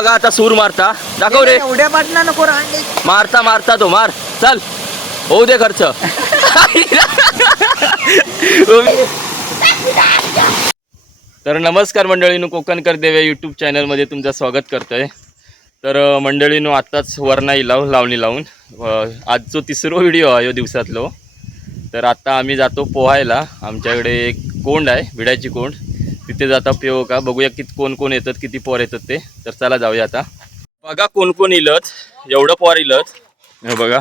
बघा आता सूर मारता दाखव रे एवढ्या बाटल्या नको मारता मारता तो मार चल होऊ दे खर्च तर नमस्कार मंडळींनो कोकणकर देवे यूट्यूब चॅनलमध्ये तुमचं स्वागत करतोय। तर मंडळींनो आत्ताच वरनाई लावणी लावून आजचो तिसरो व्हिडिओ आहे या दिवसातलो। तर आता आम्ही जातो पोहायला, आमच्याकडे एक कोंड आहे भिडाची कोंड, तिथे जाता पेव का बघूया किती कोण कोण येतात किती पोर येतात ते। तर चला जाऊया आता बघा कोण कोण इलत, एवढं पोर इलत हे बघा,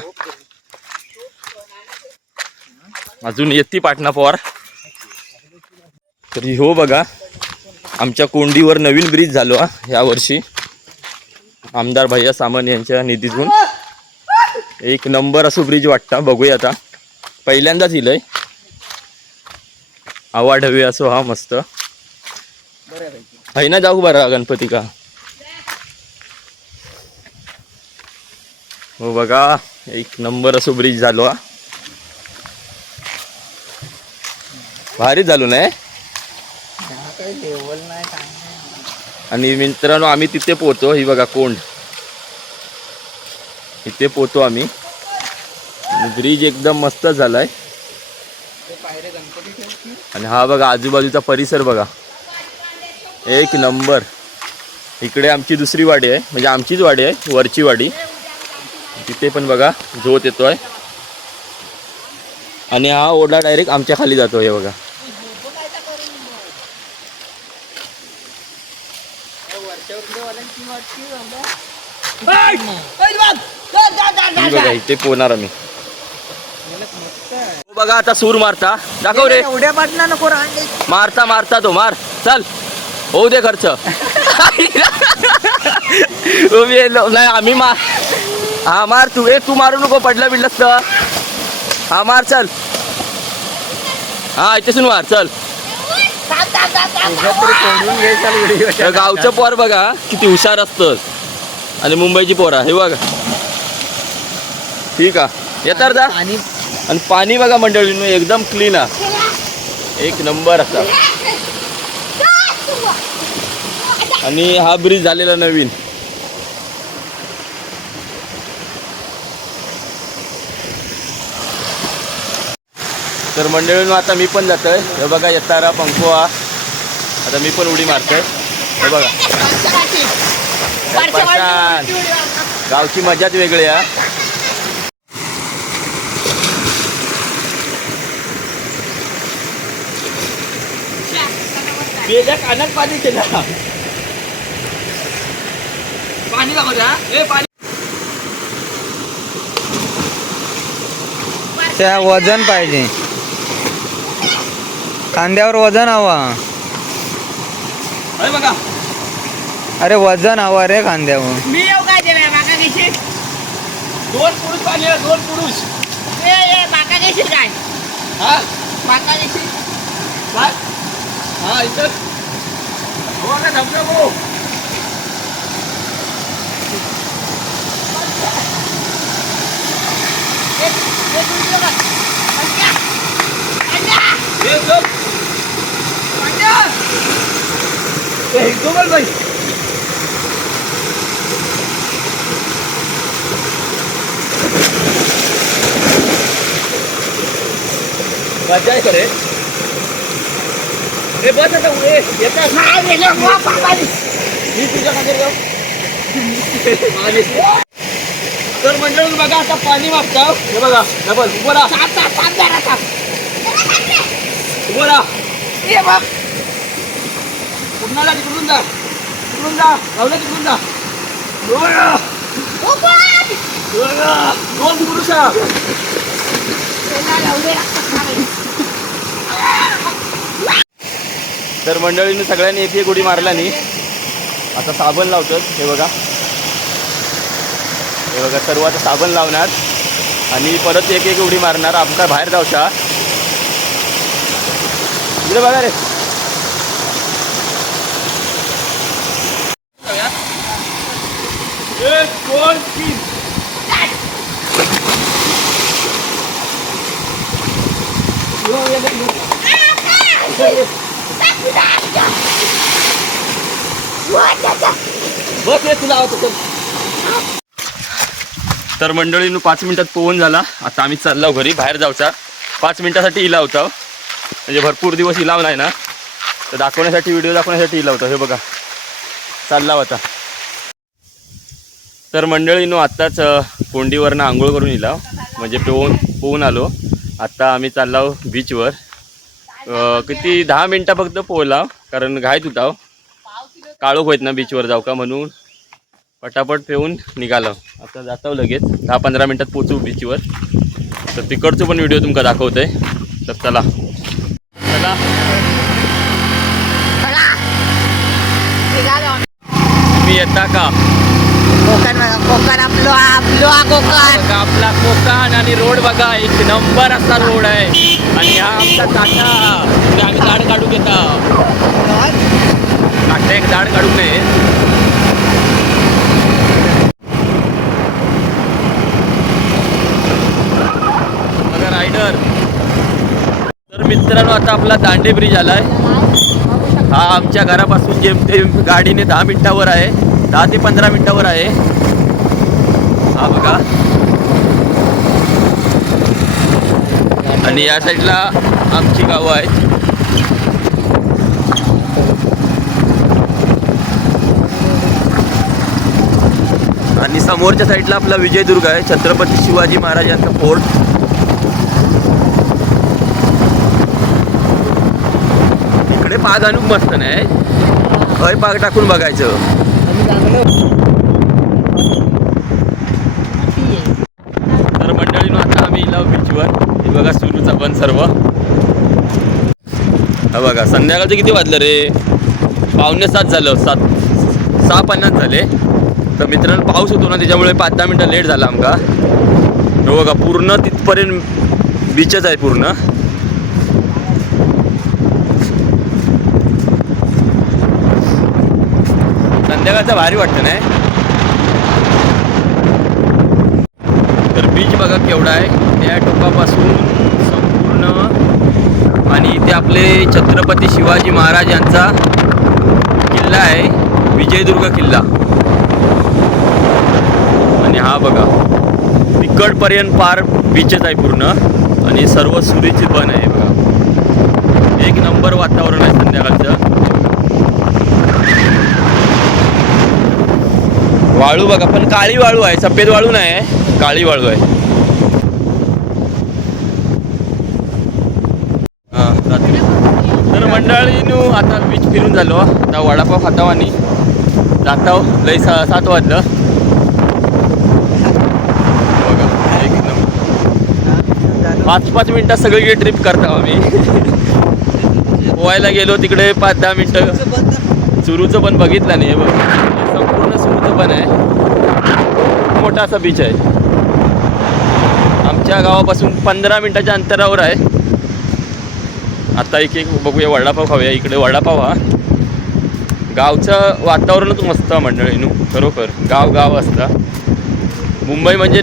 अजून येती पाटणा पोर। तर हो बघा आमच्या कोंडीवर नवीन ब्रिज झालो या वर्षी आमदार भैया सामंत यांच्या निधीतून। एक नंबर असो ब्रिज वाटता, बघूया आता पहिल्यांदाच इलय आवाड हवे असो हा मस्त आहे ना। जाऊ बरा गणपती का हो बघा एक नंबर असो ब्रिज झालो हा, भारी झालो नाही। आणि मित्रांनो आम्ही तिथे पोहतो, ही बघा कोंड इथे पोहतो आम्ही, ब्रिज एकदम मस्त झालाय। आणि हा बघा आजूबाजूचा परिसर बघा एक नंबर। इकडे आमची दुसरी वाडी आहे, म्हणजे आमचीच वाडी आहे वरची वाडी, तिथे पण बघा झोत येतोय आणि हा ओढा डायरेक्ट आमच्या खाली जातोय हे बघा। बघा इथे पोहणार आम्ही, बघा आता सूर मारता दाखव रे एवढ्या बाटल्या नको मारता मारता तो मार चल होऊ दे खर्च नाही आम्ही मार हा मार तू तू मारू नको पडला बिडलस तर हा मार चल हा इथेसून मार चल। गावचं पोर बघा किती हुशार असतं आणि मुंबईची पोरा हे बघा ठीक आहे येतात जा। आणि पाणी बघा मंडळींनो एकदम क्लीन आहे एक नंबर असा। आणि हा ब्रिज झालेला नवीन। तर मंडळींनो आता मी पण जातोय हे बघा येतारा पंखोआ, आता मी पण उडी मारतोय हे बघा। गावची मजाच वेगळी आहे। कानात पाणी केलं पाणी पाणी त्या वजन पाहिजे, खांद्यावर वजन हवा। बघा अरे वजन हवा रे खांद्यावर। मी येऊ काय देवे बाका घेशील दोन पुरुष पाणी दोन पुरुष ए बाका घेशील काय हा बाका घेशील काय हा इथं हो का धबधबा हो भाई मजा आहे करे हे बस आता येतात मी तुझ्या खाली जाऊ। तर मंडळी बघा आता पाणी मागता हे बघा डबल उभं राहा उभं राहा कुठला तिकडून जा तिकडून जा गावला तिकडून जा दोन पुरुष तर मंडळीने सगळ्यांनी एक एक उडी मारल्यानी आता साबण लावतात हे बघा सर्व आता साबण लावणार आणि परत एक एक उडी मारणार। आमका बाहेर जाऊचा इकडे बघा रे एक दोन तीन बस ये तुला आवडतं चल. तर मंडळीनं 5 मिनिटात पोहून झाला. आता आम्ही चाललो घरी. बाहेर जाऊचा 5 मिनिटासाठी इला होता. म्हणजे भरपूर दिवस इलाव नाही ना, तर दाखवण्यासाठी व्हिडिओ दाखवण्यासाठी इला होता. हे बघा चालला होता. तर मंडळीनं आत्ताच कोंडीवरनं आंघोळ करून इलाव, म्हणजे पोहून आलो. आत्ता आम्ही चाललो बीचवर. किती 10 मिनटं फक्त पोहला, कारण घाईत होता. काळोख होत ना बीचवर जाऊ का म्हणून पटापट पेऊन निघालो. आता जातो लगेच 10-15 मिनटात पोचू बीचवर. तर तिकडचं पण व्हिडिओ तुमका दाखवतोय. तर चला चला. तुम्ही येता का? कोकण आपला कोकण. आपला कोकण आणि रोड बघा, एक नंबर असा रोड आहे. आणि हा आमचा काटा, आम्ही झाड काढू घेता. काटा एक झाड काढू नये. बघा रायडर. तर मित्रांनो आता आपला दांडे ब्रिज आलाय. हा आमच्या घरापासून जेमतेम गाडीने 10 मिनिटावर आहे, 10 ते 15 मिनिटावर आहे. हा बघा. आणि या साईडला आमची गावं आहेत. आणि समोरच्या साईडला आपला विजयदुर्ग आहे, छत्रपती शिवाजी महाराज यांचा फोर्ट. इकडे बाग आणून मस्त नाही, हय बाग टाकून बघायचं. तर मंडळीनं आता आम्ही इलाव बीचवर. हे बघा सुरूचा पण सर्व. हा बघा संध्याकाळचं किती वाजलं रे, 6:45 झालं, 6:50 झाले. तर मित्रांनो पाऊस होतो ना, त्याच्यामुळे 5-10 मिनटं लेट झाला आमका. हो बघा पूर्ण तिथपर्यंत बीचच आहे पूर्ण. संध्याकाळचं भारी वाटतं नाही. तर बीच बघा केवढा आहे, त्या टोकापासून संपूर्ण. आणि इथे आपले छत्रपती शिवाजी महाराज यांचा किल्ला आहे, विजयदुर्ग किल्ला. आणि हा बघा तिकडपर्यंत पार बीचच आहे पूर्ण. आणि सर्व सुरीची बन आहे बघा. एक नंबर वातावरण आहे संध्याकाळचं. वाळू बघा, पण काळी वाळू आहे, सफेद वाळू नाही आहे, काळी वाळू आहे. हां रात्री. तर मंडळीनं आता बीच फिरून झालो. आता वडापाव खाताव आणि जाताव. लई 7 वाजलं बघा. एक नंबर 5-5 मिनटात सगळीकडे ट्रिप करताव आम्ही. पोहायला गेलो तिकडे 5-10 मिनटं. सुरूचं पण बघितलं नाही बघ, संपूर्ण सुरूचं पण आहे. मोठा असा बीच आहे. आमच्या गावापासून 15 मिनटाच्या अंतरावर आहे. आता एक बघूया, वडापाव खाऊया. इकडे वडापाव हा. गावचं वातावरणच मस्त मंडळीनं, खरोखर गाव असतं. मुंबई म्हणजे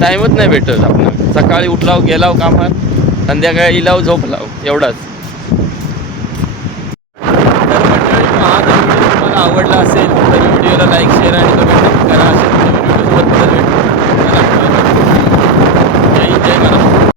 टाईमच नाही भेटत. आपण सकाळी उठलाव गेलाव कामात, संध्याकाळी इलाव झोपलाव, एवढाच. तर मंडळी हा जर व्हिडिओ तुम्हाला आवडला असेल तर व्हिडिओला लाईक, शेअर आणि कमेंट करा.